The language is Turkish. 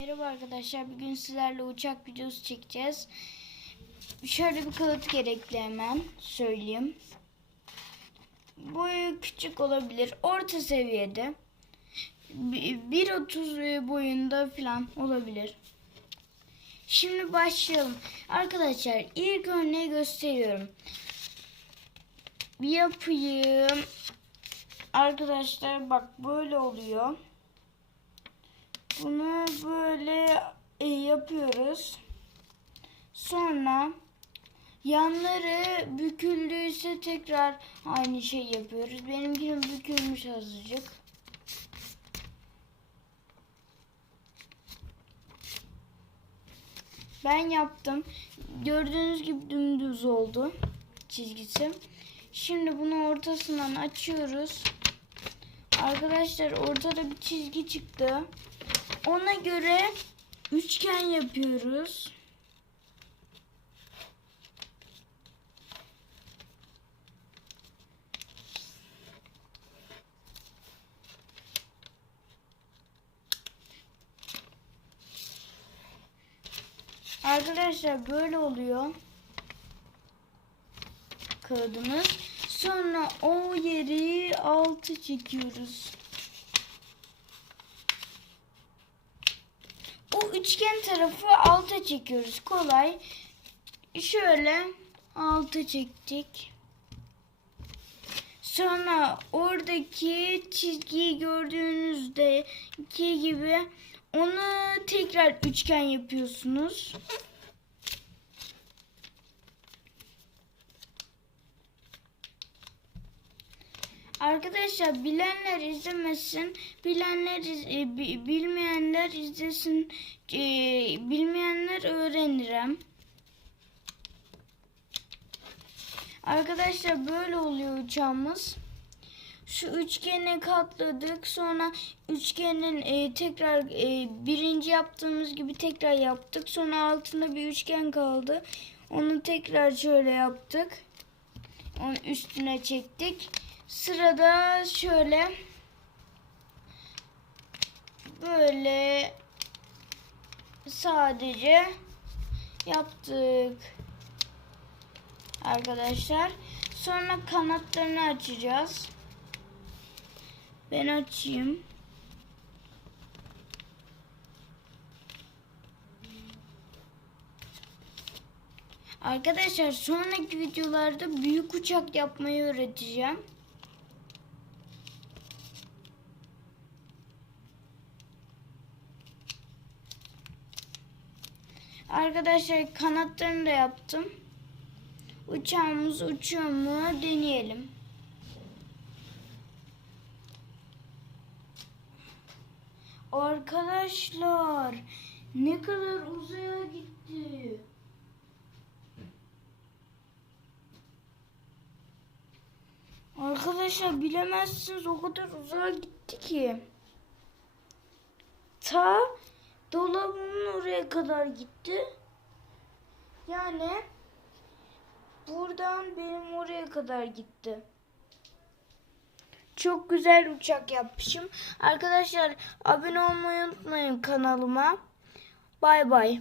Merhaba arkadaşlar. Bugün sizlerle uçak videosu çekeceğiz. Şöyle bir kağıt gerekli hemen söyleyeyim. Boyu küçük olabilir. Orta seviyede. Bi- 1.30 boyunda falan olabilir. Şimdi başlayalım. Arkadaşlar ilk örneği gösteriyorum. Bir yapayım. Arkadaşlar bak böyle oluyor. Bunu böyle e, yapıyoruz. Sonra yanları büküldüyse tekrar aynı şey yapıyoruz. Benimkinin bükülmüş azıcık. Ben yaptım. Gördüğünüz gibi dümdüz oldu çizgisi. Şimdi bunu ortasından açıyoruz. Arkadaşlar ortada bir çizgi çıktı. Ona göre üçgen yapıyoruz. Arkadaşlar böyle oluyor. Kağıdımız. Sonra o yeri altı çekiyoruz. O üçgen tarafı alta çekiyoruz. Kolay. Şöyle alta çektik. Sonra oradaki çizgiyi gördüğünüzde iki gibi onu tekrar üçgen yapıyorsunuz. Arkadaşlar bilenler izlemesin, bilenler iz- e, bi- bilmeyenler izlesin, e, bilmeyenler öğrenirim. Arkadaşlar böyle oluyor uçağımız. Şu üçgeni katladık. Sonra üçgenin e, tekrar e, birinci yaptığımız gibi tekrar yaptık. Sonra altında bir üçgen kaldı. Onu tekrar şöyle yaptık. Onu üstüne çektik. Sırada şöyle böyle sadece yaptık arkadaşlar. Sonra kanatlarını açacağız. Ben açayım. Arkadaşlar sonraki videolarda büyük uçak yapmayı öğreteceğim. Arkadaşlar kanatlarını da yaptım. Uçağımız uçuyor mu deneyelim. Arkadaşlar ne kadar uzaya gitti. Arkadaşlar bilemezsiniz o kadar uzağa gitti ki. Ta dolabımın oraya kadar gitti. Yani buradan benim oraya kadar gitti. Çok güzel uçak yapmışım. Arkadaşlar abone olmayı unutmayın kanalıma. Bay bay.